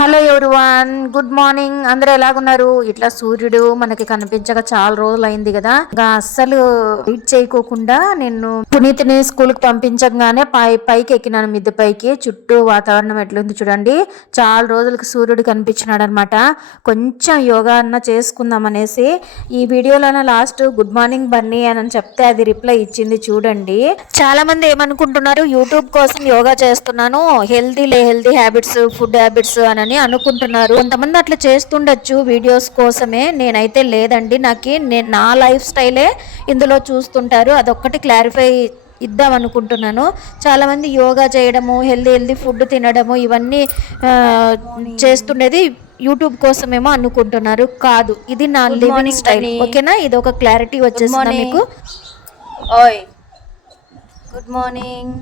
Hello everyone, good morning. అందరూ ఎలాగున్నారు? ఇట్లా సూర్యుడు మనకి కనిపించక చాలా రోజులు అయింది కదా. ఇంకా అస్సలు వెయిట్ చేయకోకుండా నేను పునీతిని స్కూల్ కి పంపించగానే పైకి ఎక్కినాను, మిద్దె పైకి. చుట్టూ వాతావరణం ఎట్లుంది చూడండి. చాలా రోజులకి సూర్యుడు కనిపించినాడు అనమాట. కొంచెం యోగా అన్న చేసుకుందాం అనేసి ఈ వీడియోలోనే లాస్ట్ గుడ్ మార్నింగ్ బన్నీ అని చెప్తే అది రిప్లై ఇచ్చింది చూడండి. చాలా మంది ఏమనుకుంటున్నారు, యూట్యూబ్ కోసం యోగా చేస్తున్నాను, హెల్తీ హ్యాబిట్స్, ఫుడ్ హ్యాబిట్స్ అని అనుకుంటున్నారు. కొంతమంది అట్లా చేస్తుండొచ్చు వీడియోస్ కోసమే. నేనైతే లేదండి, నా లైఫ్ స్టైలే ఇందులో చూస్తుంటారు. అదొక్కటి క్లారిఫై ఇద్దాం అనుకుంటున్నాను. చాలా మంది యోగా చేయడము, హెల్తీ ఫుడ్ తినడము, ఇవన్నీ చేస్తుండేది యూట్యూబ్ కోసమేమో అనుకుంటున్నారు. కాదు, ఇది నా లివింగ్ స్టైల్. ఓకేనా? ఇది ఒక క్లారిటీ వచ్చేసిందా మీకు? ఓయ్, గుడ్ మార్నింగ్.